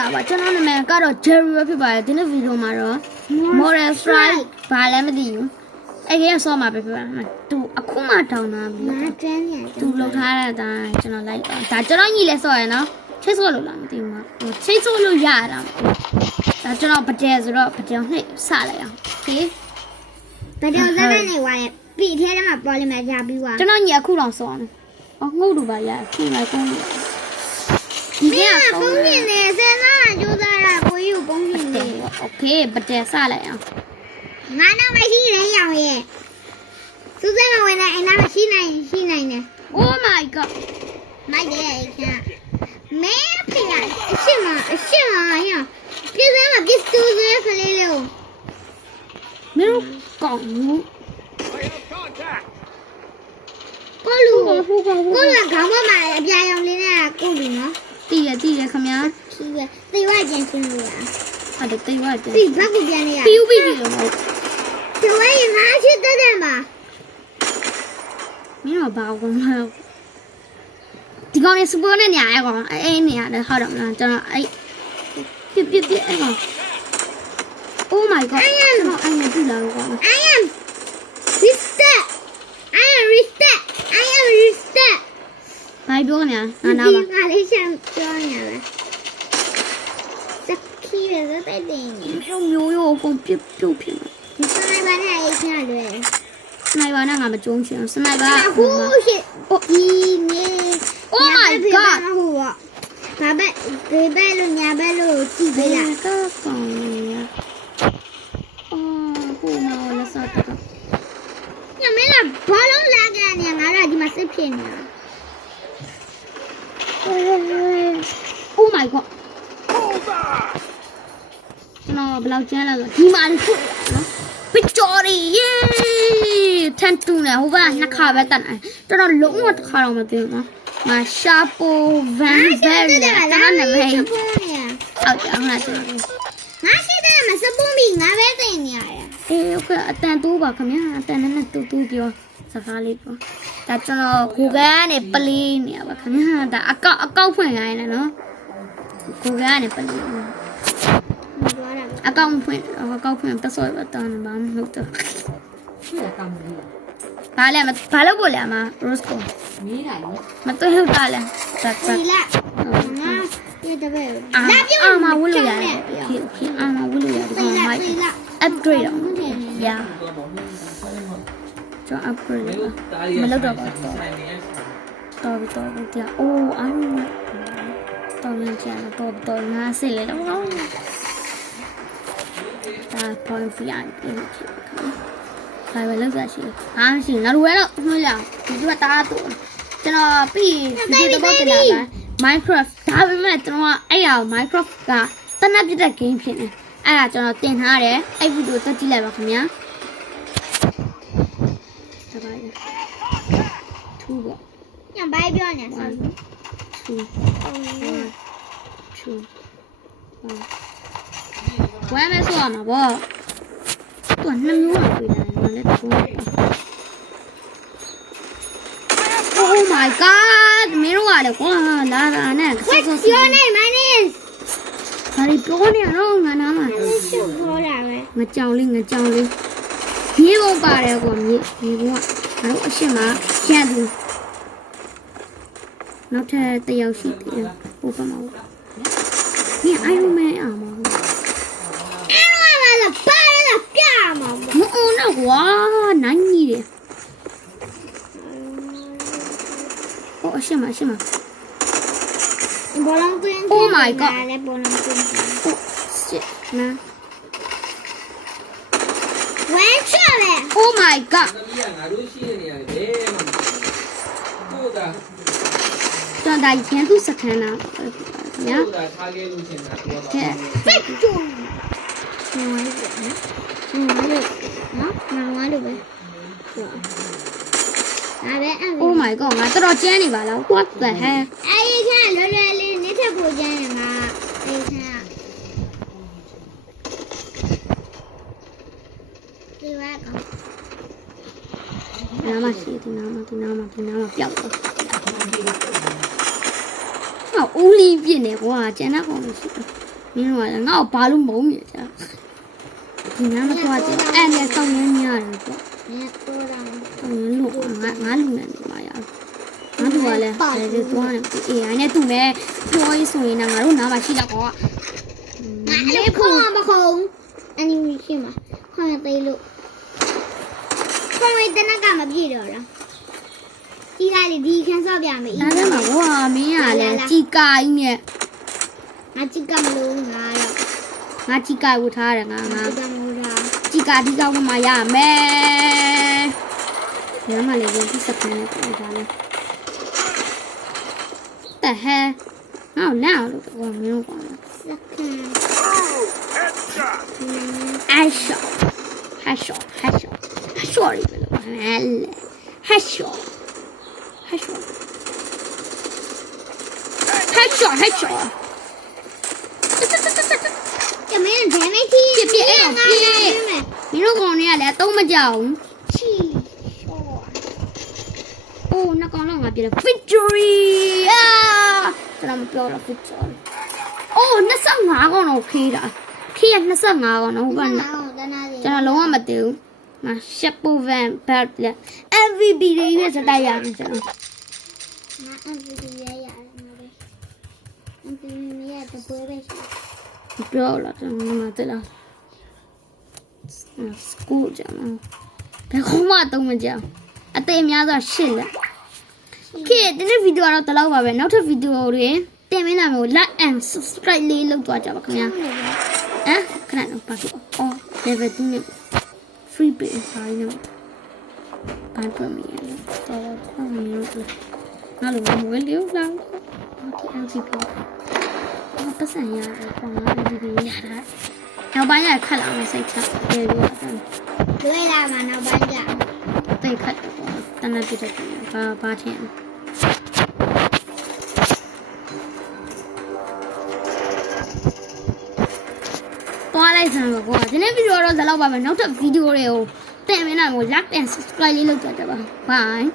လာပါကျွန်တော်နာမည်ကတော့ Jerry ပဲဖြစ်ပါတယ်ဒီနေ့ဗီဒီယိုမှာတော့ Moral Strike ဘာလဲမသိဘူးအဲ့ကဆော့မှာပဲဖြစ်ပါမယ်သူအခုမှထောင်တာပြီသူလောက်ထားတဲ့အတိုင်းကျွန်တော်လိုက်ပါဒါကျွန်တော်ညီလဲဆော့ရနော်ချိတ်ဆော့လို့လားမသိဘူးမှာချိတ်ဆော့လို့ရတာဒါကျွန်တော်ပတဲဆိုတော့ပတဲနှိပ်စလိုက်အောင်โอเคပတဲစတဲ့နေဝါရဲ့ပြီထဲထဲမှာပေါ်လိမ့်မယ်ကြာပြီးွာကျွန်တော်ညီအခုတော့ဆော့တယ်အော်ငုတ်လို့ပါရခုလိုက်ကုန်းလို့ဒီကပုံပြင်းနေစမ်းစားကြိုးစားရကိုကြီးကိုပုံပြင်းနေโอเคပတဲစလိုက်အောင်ငါတော့မရှိတယ်ရောင်ရဲ့စူးစမ်းမဝင်နဲ့အိမ်သားမရှိနိုင်တယ် Oh my god မိုက်တယ်ခါမဲဖေရအရှိမရပြစမ်းမပြစူးစဲခလေးလေးမင်းတို့ကောင်းဘူးကိုလူခေါင်းပေါ်မှာအပြာရောင်လေးနဲ့ကိုလူနော်တည်ရခင်ဗျာဒီပဲတေဝကျန်ရှင်လို့လားအဲ့ဒါတေဝကျန်ဒီဘက်ကိုပြန်နေရပြီးလို့မဟုတ်တေဝရငါချစ်တဲ့မှာမင်းတို့ဘာကုန်လဲဒီကောင်နေစပေါ်နဲ့ညာရဲ့ကောင်အဲ့နေရတယ်ဟုတ်တယ်မလားကျွန်တော်အဲ့ပြအဲ့ကောင် Oh my god အဲ့မကြည့်လာတော့ကောင် I am reset ဘာပြောနေလဲနားပါငါလေးချမ်းပြောနေရပဲစကီးရတဲ့တဲ့နေမျိုးရောကုန်ပြုတ်ဖြစ်ဒီစနိုက်ပါနဲ့အိတ်ချလွယ်စနိုက်ပါနဲ့ငါမကြုံချင်စနိုက်ပါဟိုးရှစ်ဒီနေ Oh my god ဟိုကဘာပဲဘေးပဲလို့ညာပဲလို့ကြည့်ပေးလားကောင်းရအော်ဟိုမောလက်စားတော့ညမင်းကဘာလုံးလာကြနေငါတို့ဒီမှာစစ်ဖြစ်နေတာOh my god ကျွန်တော်ဘယ်လောက်ကျန်းလဲဆိုဒီမှာခုနော် Victory ထန်တူနေဟိုဘကနှစ်ခါပဲတတ်နိုင်တော်တော်လုံးဝတစ်ခါတော့မသိဘူးနော်ငါရှာပိုဗန်ဘယ်လေကျွန်တော်နာမည်ဟုတ်တယ်ငါကျွန်တော်ငါရှိတယ်မစပွန်ပြီးငါပဲသိနေရတယ်အေးဟုတ်ကဲ့အတန်တိုးပါခင်ဗျာအတန်နဲ့တူပြောစကားလေးပြောဒါကျွန်တော်ကိုကနေပလေးနေရပါခင်ဗျာဒါအကောက်ဖွင့်ခိုင်းတယ်နော်ကိုကနေပလေးအကောက်ဖွင့်ပတ်စောပတ်တန်းဘာမှမဟုတ်တော့ဘာလဲဘာလို့ပေါ်လဲမ Rose ကိုမီးနိုင်မတွေ့ဟုတ်တာလဲတက်လာငါပြတဲ့ပဲလာပြောင်းမဝလို့ရတယ်ဖြစ်အာမဝလို့ရတယ်ဒီမိုက် upgrade အောင် yeah ကျွန်တော် upgrade မလုပ်တော့ပါဘူးတော်အိုးအားလုံးတော်ရင်ကျန်တော့ငါစစ်လေတော့ဒါ point ဖီအိုင်ဖြစ်ဒါပဲလောက်ရှိအားရှိနောက်ဝဲတော့နှွှဲရအောင်ဒီကတားတော့ကျွန်တော်ပြီးဒီတော့တင်လာပါ Minecraft ဒါပေမဲ့ကျွန်တော်ကအဲ့ရ Minecraft ကတနက်ပြတဲ့ game ဖြစ်နေအဲ့ဒါကျွန်တော်တင်ထားတယ်အဲ့ဗီဒီယိုတက်ကြည့်လိုက်ပါခင်ဗျာဒါပါရထူပေါ့ညဘိုင်းပြောနေဆိုထူဝမ်းမဲဆိုရမှာပေါ့သူကနှစ်မျိုးလောက်တွေ့တယ်ငါလည်းတူOh my god မင်းတို့ကလည်းကွာလာနဲ့ What's your name? My name is ဘာပြောနေရတော့ငါနားမှာပြောတာပဲငါကြောင်လေးမြေပုံပါတယ်ကွာမြေပုံကငါတို့အရှင်းမှာရှက်သူနောက်ထပ်တစ်ယောက်ရှိသေးတယ်ဟိုဘက်မှာဒီအိုင်မဲအောင်မဟုတ်ပါလာပြမှာမအောင်တော့ကွာနိုင်ကြီးတယ်哦，是吗？ဘောလုံးသွင်း Oh my god လည်းဘောလုံးသွင်း哦 shit နာဝမ်းချလေ Oh my god ငါတို့ရှိနေရတယ်ဘယ်မှာတို့တာကျွန်တော်ဒါပြန်သူစခန်းနာညာတို့တာထားခဲ့လို့ရှင်တာတော့ကဲစိတ်ကြုံနေဝမ်းလို့ပဲOh my god ငါတော်ကျန်းနေပါလား What the hell အဲ့ဒီခါလွယ်လေးနေထက်ကိုကျန်းနေမှာအဲ့ဒီခါဒီဝါကောင်နားမရှိဒီနားမှာပျောက်သွားဟောဦးလေးပြစ်နေကွာကျန်တဲ့ကောင်မရှိဘူး မင်းတို့ကငါ့ကိုဘာလို့မုန်းနေကြဒီနားမသွားကြအဲ့နဲ့စောင်းရင်းများတယ်ပေါ့ မင်းတော့တာ စောင်းရင်းလို့ငါလူနဲ့နေမှာရငါတို့ကလည်းအဲဒီသွားနေအေးအဲ့နဲ့သူနဲ့ပြောရေးဆိုရင်ငါတို့နားမှာရှိတော့ကော ငါအဲ့ခုံမခုံအနီမီရှိမှာခေါင်းသေးလို့ခေါင်းဝေးတနကမပြည့်တော့လားဒီကလေးဒီခန်းစော့ပြမယ် ဒါနဲ့မှာဝါမင်းကလည်းជីကိုင်းနဲ့ ငါချစ်ကမလို့ငါတော့ ငါជីကိုင်းဝထားတယ်ငါ ချစ်ကမလို့တာ ជីကာဒီကောင်းမှရမယ်ညမလေးကိုစကန်နဲ့ပြောတာလေတဲ့ဟဲငါ့နားလို့တော့မင်းကွာ စကန် အရှောရီပဲလို့ဟဲ့ဟက်ရှောဟက်ရှောကမင်းဒဲမေးတီး ပြည့်အဲ့တော့ပြည့်မင်းတို့ကောင်တွေကလည်းအသုံးမကြောက်ဘူး ချီ အိုးနှကောင်တော့ငါပြည့်တယ် victory အာကျွန်တော်မပြောတော့ victory အိုး25ကောင်တော့ခေးတာခေးရ25ကောင်တော့ဟုတ်ပါနဲ့ တနာလေး ကျွန်တော်လုံးဝမသိဘူးမရှက်ပူဗန်ဘတ်လက် MVP တွေရွေးစတိုက်ရမယ်ကျွန်တော် ငါ MVP ရရတယ်ငါပဲ MVP ရတဲ့ပွဲပဲရှိ ပြောလာကျွန်တော်မသိလားစကူကြမှာဘယ်ကောင်မှတော့မကြောက်အသေးအများဆိုရှစ်လက်ခေဒီနေ့ဗီဒီယိုကတော့တလောက်ပါပဲနောက်ထပ်ဗီဒီယိုတွေတင်မင်းနာမျိုး like and subscribe လေးလုပ်သွားကြပါခင်ဗျာခဏတော့ပါဆိုအော် level 2နဲ့ free pay ဆိုင်နော်ဘာပြောမလဲတော့မင်းတို့ငါလိုမွေးလေးလောက်ဒီ LCP ပတ်စံရတယ်ပေါ့နော် LCP ရတာနောက်ပိုင်းကျခတ်လာမယ်စိတ်ချပြေပြီးတော့ လွဲလာမှာနောက်ပိုင်းကျ တိတ်ခတ်တယ်ပေါ့တနက်ပြတဲ့ဘာထင်သွားလိုက်စမ်းပါကွာဒီနေ့ဗီဒီယိုတော့ဒီလောက်ပါမယ်နောက်ထပ်ဗီဒီယိုတွေကိုတင်မင်းနိုင်ကို like and subscribe လေးလုပ်ကြတယ်ပါ bye